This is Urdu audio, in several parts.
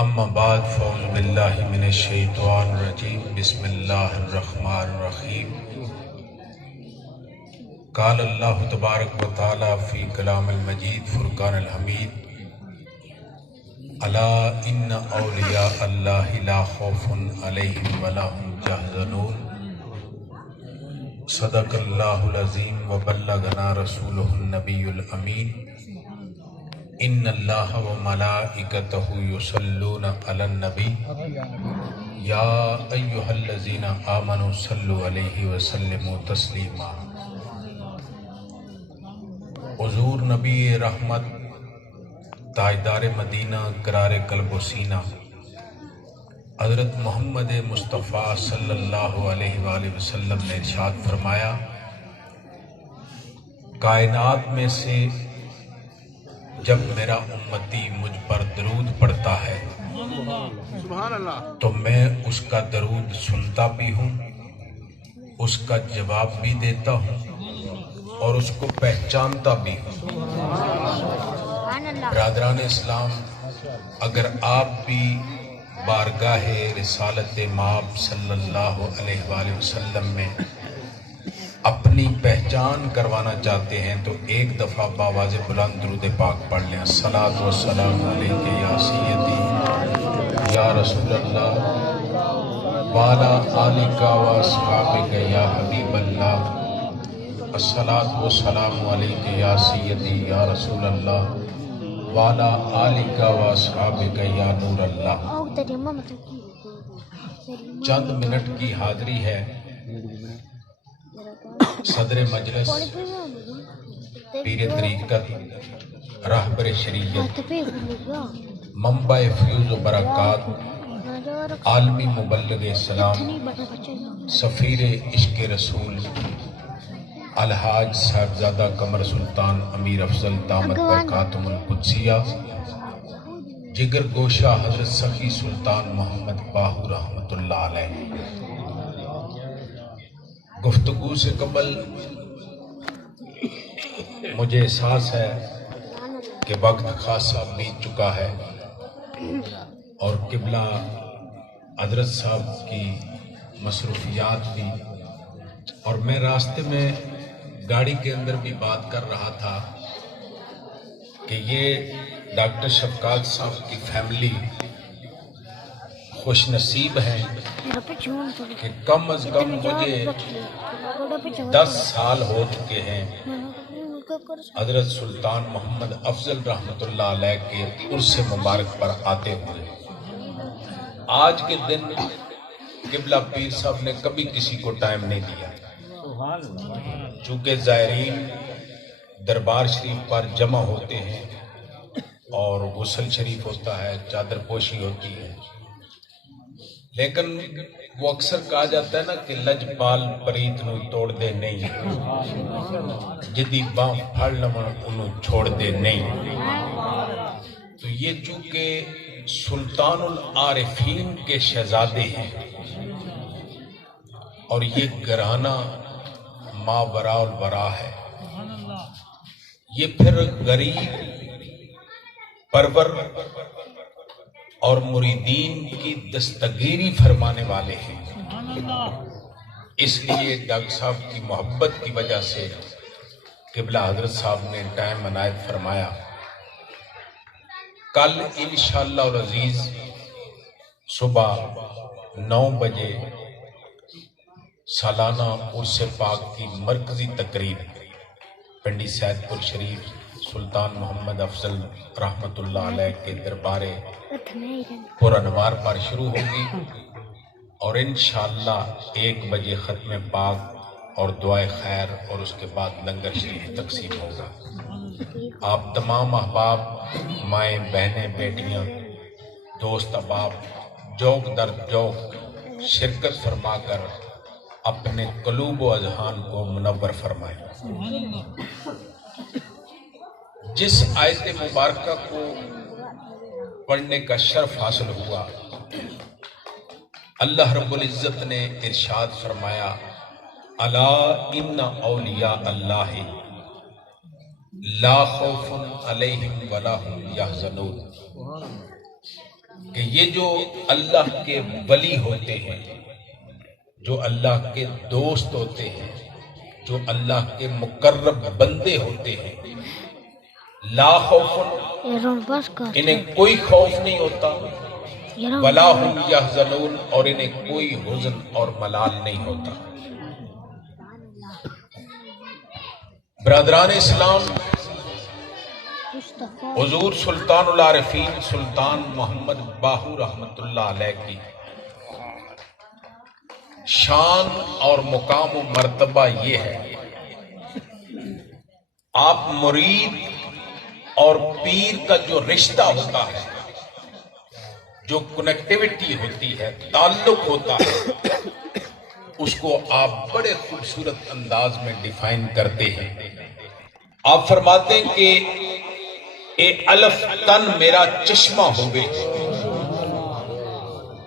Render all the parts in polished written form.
اما بعد فاعوذ باللہ من الشیطان الرجیم بسم اللہ الرحمن الرحیم قال اللہ تبارک و تعالی فی کلام المجید فرقان الحمید الا ان اولیاء اللہ لا خوف علیہم ولا هم یحزنون صدق اللہ العظیم وبلغنا رسولہ النبی الامین ان اللہ و ملائکتہ یصلون علی النبی یا ایہا الذین آمنوا صلوا علیہ وسلموا تسلیما۔ حضور نبی رحمت تاجدار مدینہ قرار قلب و سینہ حضرت محمد مصطفیٰ صلی اللہ علیہ وآلہ وسلم نے ارشاد فرمایا، کائنات میں سے جب میرا امتی مجھ پر درود پڑھتا ہے تو میں اس کا درود سنتا بھی ہوں، اس کا جواب بھی دیتا ہوں اور اس کو پہچانتا بھی ہوں۔ برادران اسلام، اگر آپ بھی بارگاہ رسالت مآب صلی اللہ علیہ وآلہ وسلم میں اپنی پہچان کروانا چاہتے ہیں تو ایک دفعہ باواز بلند درود پاک پڑھ لیں۔ الصلاۃ والسلام علیک یا سیدی یا رسول اللہ وعلی آلک و اصحابک یا حبیب اللہ۔ الصلاۃ والسلام علیک یا سیدی یا رسول اللہ وعلی آلک و اصحابک یا نور اللہ۔ چند منٹ کی حاضری ہے۔ صدر مجلس پیر طریقت راہبر شریعت منبع فیوز و برکات عالمی مبلغ اسلام سفیر عشق رسول الحاج صاحبزادہ قمر سلطان امیر افضل دامت برکاتہم القدسیہ جگر گوشہ حضرت سخی سلطان محمد باہو رحمۃ اللہ علیہ۔ گفتگو سے قبل مجھے احساس ہے کہ وقت خاصا بیت چکا ہے اور قبلہ حضرت صاحب کی مصروفیات بھی، اور میں راستے میں گاڑی کے اندر بھی بات کر رہا تھا کہ یہ ڈاکٹر شفقات صاحب کی فیملی خوش نصیب ہیں کہ کم از کم مجھے 10 سال ہو چکے ہیں حضرت سلطان محمد افضل رحمۃ اللہ علیہ کے عرس مبارک پر آتے ہوئے۔ آج کے دن قبلہ پیر صاحب نے کبھی کسی کو ٹائم نہیں دیا، چونکہ زائرین دربار شریف پر جمع ہوتے ہیں اور غسل شریف ہوتا ہے، چادر پوشی ہوتی ہے، لیکن وہ اکثر کہا جاتا ہے نا کہ لجپال پریت نو توڑ دے نہیں، جدی باں پھڑ لمن انہوں چھوڑ دے نہیں۔ تو یہ چونکہ سلطان العارفین کے شہزادے ہیں اور یہ گھرانہ ماورا الورا ہے، یہ پھر غریب پرور اور مریدین کی دستگیری فرمانے والے ہیں۔ اس لیے ڈاکٹر صاحب کی محبت کی وجہ سے قبلہ حضرت صاحب نے ٹائم عنایت فرمایا۔ کل انشاءاللہ العزیز صبح 9 بجے سالانہ عرس پاک کی مرکزی تقریب پنڈی سید پور شریف سلطان محمد افضل رحمۃ اللہ علیہ کے دربار پرانوار پر شروع ہوگی اور انشاءاللہ 1 بجے ختم پاک اور دعائے خیر اور اس کے بعد لنگر شریف تقسیم ہوگا۔ آپ تمام احباب، مائیں، بہنیں، بیٹیاں، دوست احباب جوق در جوق شرکت فرما کر اپنے قلوب و اذہان کو منور فرمائیں۔ جس آیت مبارکہ کو پڑھنے کا شرف حاصل ہوا، اللہ رب العزت نے ارشاد فرمایا، الا ان اولیاء اللہ لا خوف علیہم ولا هم یحزنون۔ کہ یہ جو اللہ کے ولی ہوتے ہیں، جو اللہ کے دوست ہوتے ہیں، جو اللہ کے مقرب بندے ہوتے ہیں، لا خوف، انہیں کوئی خوف نہیں ہوتا، ولا هم یحزنون، اور انہیں کوئی حزن اور ملال نہیں ہوتا۔ برادران اسلام، حضور سلطان العارفین سلطان محمد باہو رحمت اللہ علیہ کی شان اور مقام و مرتبہ یہ ہے، آپ مرید اور پیر کا جو رشتہ ہوتا ہے، جو کنیکٹیوٹی ہوتی ہے، تعلق ہوتا ہے، اس کو آپ بڑے خوبصورت انداز میں ڈیفائن کرتے ہیں۔ آپ فرماتے ہیں کہ اے الف تن میرا چشمہ ہوئے،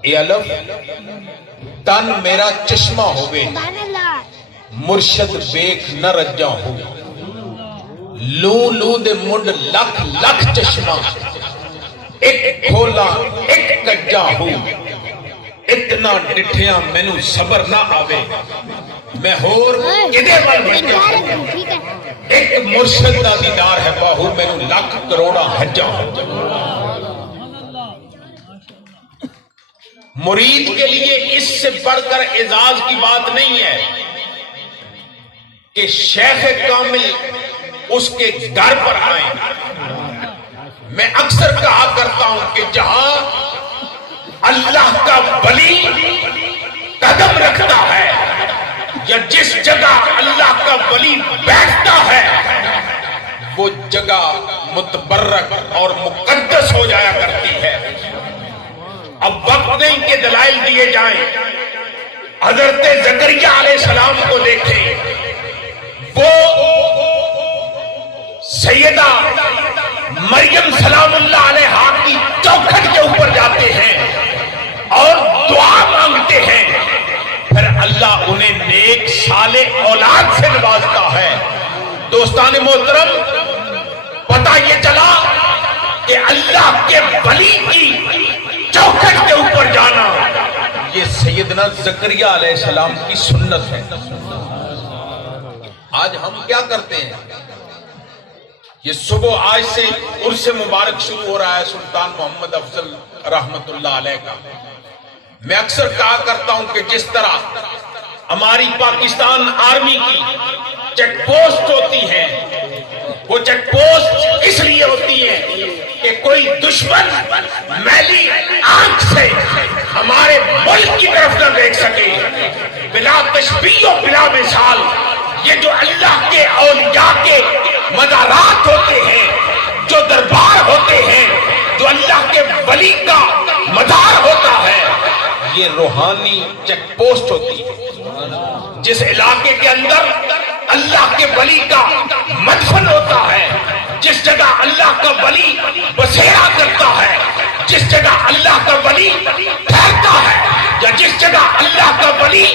اے الف تن میرا چشمہ ہوئے، مرشد بیک نہ رجا ہو، لوں لوں دے منڈ لکھ لکھ چشمہ، ایک کھولا ایک کجا ہو، اتنا ڈٹھیاں مینوں صبر نہ آوے، میں ہور کدے ول بچا ہوں، ایک مرشد دا دیدار ہے باہو، مینوں لکھ کروڑا حجا ہو۔ مرید کے لیے اس سے بڑھ کر اعزاز کی بات نہیں ہے کہ شیخ کامل اس کے گھر پر آئیں۔ میں اکثر کہا کرتا ہوں کہ جہاں اللہ کا ولی قدم رکھتا ہے یا جس جگہ اللہ کا ولی بیٹھتا ہے، وہ جگہ متبرک اور مقدس ہو جایا کرتی ہے۔ اب وقت نہیں کہ دلائل دیے جائیں۔ حضرت زکریا علیہ السلام کو دیکھیں، وہ سیدہ مریم سلام اللہ علیہا کی چوکھٹ کے اوپر جاتے ہیں اور دعا مانگتے ہیں، پھر اللہ انہیں نیک صالح اولاد سے نوازتا ہے۔ دوستان محترم، پتہ یہ چلا کہ اللہ کے ولی کی چوکھٹ کے اوپر جانا یہ سیدنا زکریا علیہ السلام کی سنت ہے۔ آج ہم کیا کرتے ہیں؟ یہ صبح آج سے عرس مبارک شروع ہو رہا ہے سلطان محمد افضل رحمت اللہ علیہ کا۔ میں اکثر کہا کرتا ہوں کہ جس طرح ہماری پاکستان آرمی کی چیک پوسٹ ہوتی ہیں، وہ چیک پوسٹ اس لیے ہوتی ہے کہ کوئی دشمن میلی آنکھ سے ہمارے ملک کی طرف نہ دیکھ سکے۔ بلا تشبیہ و بلا مثال، یہ جو اللہ کے اولیاء کے مزارات ہوتے ہیں، جو دربار ہوتے ہیں، جو اللہ کے ولی کا مزار ہوتا ہے، یہ روحانی چیک پوسٹ ہوتی ہے۔ جس علاقے کے اندر اللہ کے ولی کا مدفن ہوتا ہے، جس جگہ اللہ کا ولی بسیرا کرتا ہے، جس جگہ اللہ کا ولی ٹھہرتا ہے، یا جس جگہ اللہ کا ولی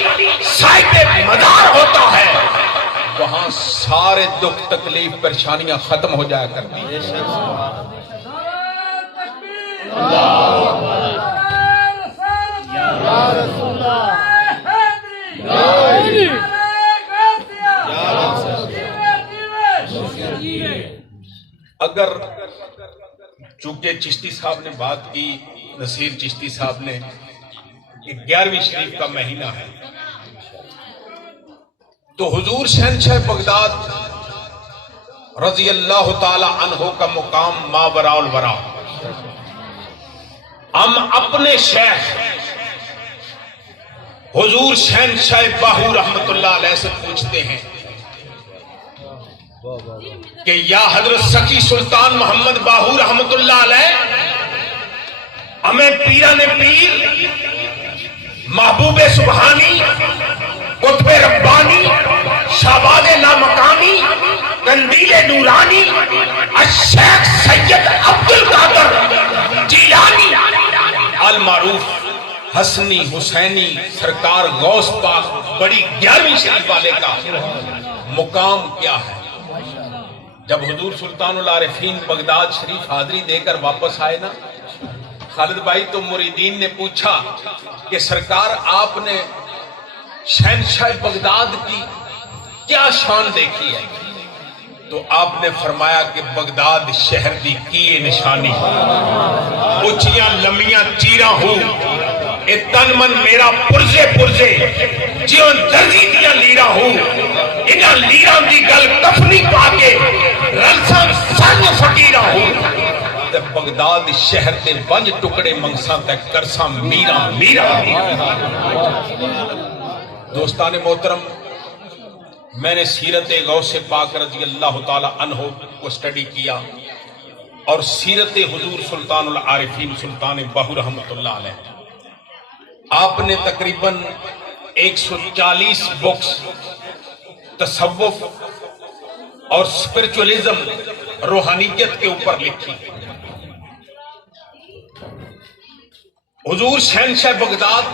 صاحب مدار ہوتا ہے، وہاں سارے دکھ تکلیف پریشانیاں ختم ہو جایا کرتی ہیں۔ اگر چونکہ چشتی صاحب نے بات کی، نصیر چشتی صاحب نے، 11ویں شریف کا مہینہ ہے، تو حضور شہنشاہ بغداد رضی اللہ تعالی عنہ کا مقام ماوراء الورا، ہم اپنے شیخ حضور شہنشاہ باہو رحمت اللہ علیہ سے پوچھتے ہیں کہ یا حضرت سخی سلطان محمد باہو رحمت اللہ علیہ، ہمیں پیران پیر، محبوب سبحانی، قطب ربانی، شہباز لامکانی، قندیل نورانی، الشیخ سید عبد القادر جیلانی المعروف حسنی حسینی سرکار غوث پاک بڑی 11ویں شریف والے کا مقام کیا ہے؟ جب حضور سلطان العارفین بغداد شریف حاضری دے کر واپس آئے نا، خالد بھائی تو مریدین نے پوچھا کہ سرکار آپ نے شہنشاہ بغداد کی کیا شان دیکھی ہے؟ تو آپ نے فرمایا کہ بغداد شہر دی کی نشانی اچیاں لمیاں چیراں ہوں اے تن من میرا پرزے پرزے جیوں درزی دیا لیرا ہوں انہاں لیراں دی گل کفنی پا کے رلساں سنگ فقیرہ ہوں تے بغداد شہر دے ونج ٹکڑے منگساں تے کرساں میرا میرا دوستان محترم، میں نے سیرت غوث پاک رضی اللہ تعالی عنہ کو سٹڈی کیا اور سیرت حضور سلطان العارفین سلطان باہو رحمۃ اللہ علیہ، آپ نے تقریباً 140 بکس تصوف اور اسپرچولیزم روحانیت کے اوپر لکھی۔ حضور شہنشاہ بغداد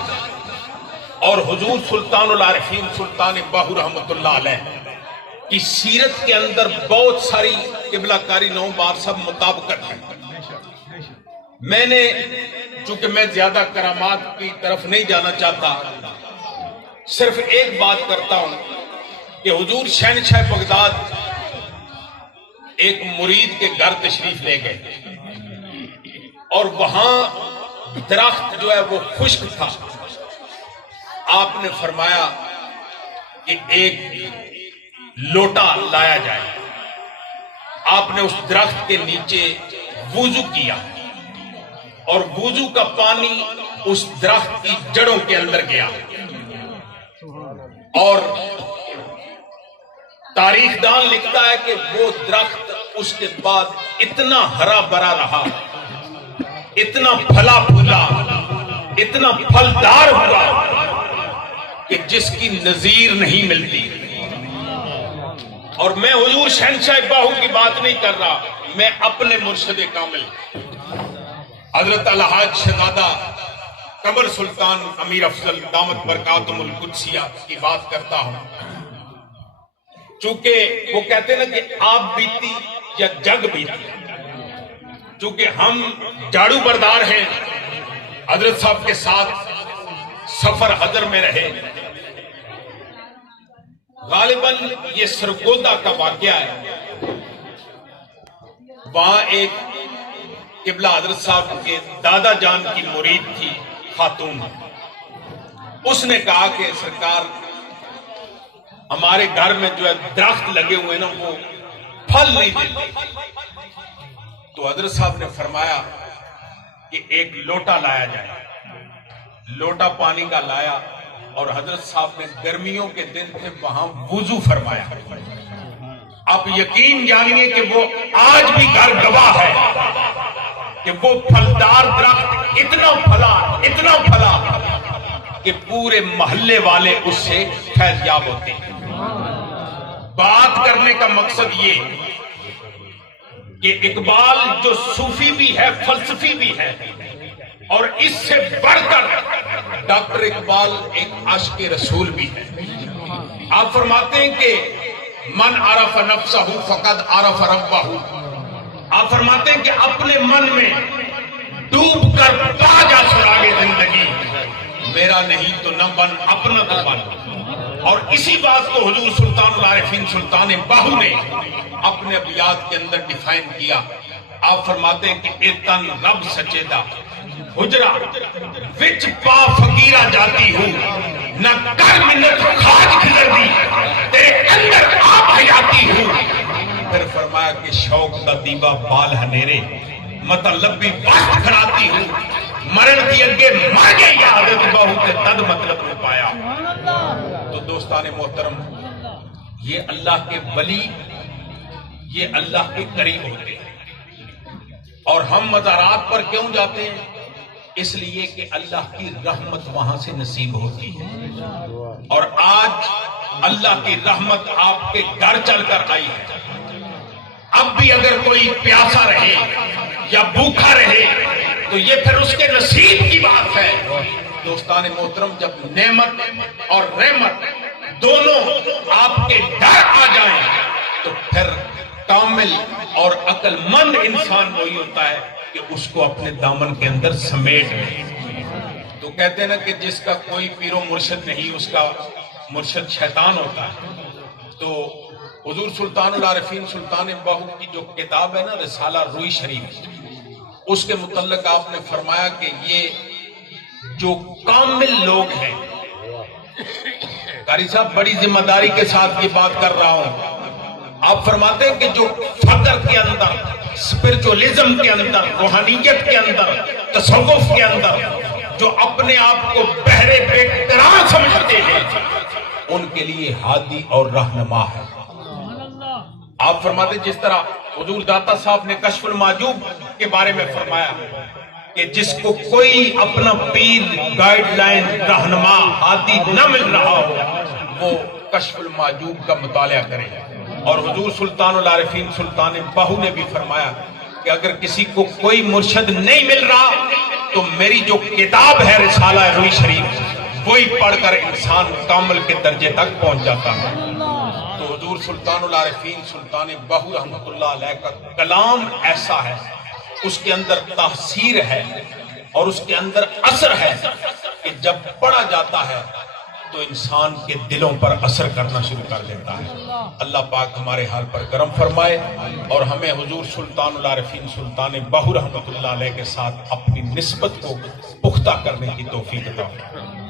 اور حضور سلطان العارفین سلطان باہو رحمۃ اللہ علیہ کی سیرت کے اندر بہت ساری قبلہ کاری نو بار سب مطابقت ہے۔ میں نے چونکہ میں زیادہ کرامات کی طرف نہیں جانا چاہتا، صرف ایک بات کرتا ہوں کہ حضور شہنشاہ بغداد ایک مرید کے گھر تشریف لے گئے اور وہاں درخت جو ہے وہ خشک تھا۔ آپ نے فرمایا کہ ایک لوٹا لایا جائے۔ آپ نے اس درخت کے نیچے وضو کیا اور وضو کا پانی اس درخت کی جڑوں کے اندر گیا اور تاریخ دان لکھتا ہے کہ وہ درخت اس کے بعد اتنا ہرا بھرا رہا، اتنا پھلا پھولا، اتنا پھلدار ہوا کہ جس کی نظیر نہیں ملتی۔ اور میں حضور شہنشاہ باہو کی بات نہیں کر رہا، میں اپنے مرشد کامل حضرت الحاج شہزادہ قمر سلطان امیر افضل دامت برکاتہم القدسیہ کی بات کرتا ہوں۔ چونکہ وہ کہتے ہیں نا کہ آپ بیتی یا جگ بیتی، چونکہ ہم جاڑو بردار ہیں، حضرت صاحب کے ساتھ سفر حضر میں رہے، غالباً یہ سرگودا کا واقعہ ہے۔ وہاں ایک قبلہ حضرت صاحب کے دادا جان کی مرید تھی خاتون، اس نے کہا کہ سرکار ہمارے گھر میں جو ہے درخت لگے ہوئے نا وہ پھل نہیں دیتے۔ تو حضرت صاحب نے فرمایا کہ ایک لوٹا لایا جائے۔ لوٹا پانی کا لایا اور حضرت صاحب نے گرمیوں کے دن تھے وہاں وضو فرمایا۔ آپ یقین جانیے کہ وہ آج بھی گھر گواہ ہے کہ وہ پھلدار درخت اتنا پھلا کہ پورے محلے والے اس سے فیض یاب ہوتے ہیں۔ بات کرنے کا مقصد یہ کہ اقبال جو صوفی بھی ہے، فلسفی بھی ہے، اور اس سے بڑھ کر ڈاکٹر اقبال ایک عاشق رسول بھی ہے۔ آپ فرماتے ہیں کہ من عرف نفسہ فقد عرف ربہ۔ آپ فرماتے ہیں کہ اپنے من میں ڈوب کر پا جا سراغ زندگی، میرا نہیں تو نہ بن اپنا تو بن۔ اور اسی بات کو حضور سلطان العارفین سلطان باہو نے اپنے ابیات کے اندر ڈیفائن کیا۔ آپ فرماتے ہیں کہ اے تن رب سچیدہ حجرہ وچ پا فقیرہ جاتی ہوں، نہ کر منت خاج کھلر دی تیرے اندر آپ حیاتی ہوں۔ پھر فرمایا کہ شوق دا دیوا بال ہنیرے مطلب بھی بات کھڑاتی ہوں، مرن کی اگے مر گئی یا حضرت باہو کے تد مطلب میں پایا۔ تو دوستان محترم، یہ اللہ کے ولی، یہ اللہ کے قریب ہوتے ہیں۔ اور ہم مزارات پر کیوں جاتے ہیں؟ اس لیے کہ اللہ کی رحمت وہاں سے نصیب ہوتی ہے۔ اور آج اللہ کی رحمت آپ کے گھر چل کر آئی ہے۔ اب بھی اگر کوئی پیاسا رہے یا بھوکا رہے تو یہ پھر اس کے نصیب کی بات ہے۔ دوستان محترم، جب نعمت اور رحمت دونوں آپ کے گھر آ جائیں تو پھر کامل اور عقل مند انسان وہی ہوتا ہے کہ اس کو اپنے دامن کے اندر سمیٹ لیں۔ تو کہتے ہیں نا کہ جس کا کوئی پیر و مرشد نہیں اس کا مرشد شیطان ہوتا ہے۔ تو حضور سلطان العارفین سلطان باہو کی جو کتاب ہے نا رسالہ روئی شریف، اس کے متعلق آپ نے فرمایا کہ یہ جو کامل لوگ ہیں، قاری صاحب بڑی ذمہ داری کے ساتھ یہ بات کر رہا ہوں، آپ فرماتے ہیں کہ جو فقر کے اندر، اسپرچولیزم کے اندر، روحانیت کے اندر، تصوف کے اندر جو اپنے آپ کو بہرے بے قرار سمجھتے ہیں، ان کے لیے ہادی اور رہنما ہے۔ آپ فرماتے جس طرح حضور داتا صاحب نے کشف المحجوب کے بارے میں فرمایا کہ جس کو کوئی اپنا پیر، گائیڈ لائن، رہنما، ہادی نہ مل رہا ہو، وہ کشف المحجوب کا مطالعہ کرے۔ اور حضور سلطان العارفین سلطان باہو نے بھی فرمایا کہ اگر کسی کو کوئی مرشد نہیں مل رہا تو میری جو کتاب ہے رسالہ روئی شریف، وہی پڑھ کر انسان کامل کے درجے تک پہنچ جاتا ہے۔ تو حضور سلطان العارفین سلطان باہو رحمۃ اللہ علیہ کا کلام ایسا ہے، اس کے اندر تاثیر ہے اور اس کے اندر اثر ہے کہ جب پڑھا جاتا ہے تو انسان کے دلوں پر اثر کرنا شروع کر دیتا ہے۔ اللہ پاک ہمارے حال پر کرم فرمائے اور ہمیں حضور سلطان العارفین سلطان باہو رحمۃ اللہ علیہ کے ساتھ اپنی نسبت کو پختہ کرنے کی توفیق عطا فرمائے۔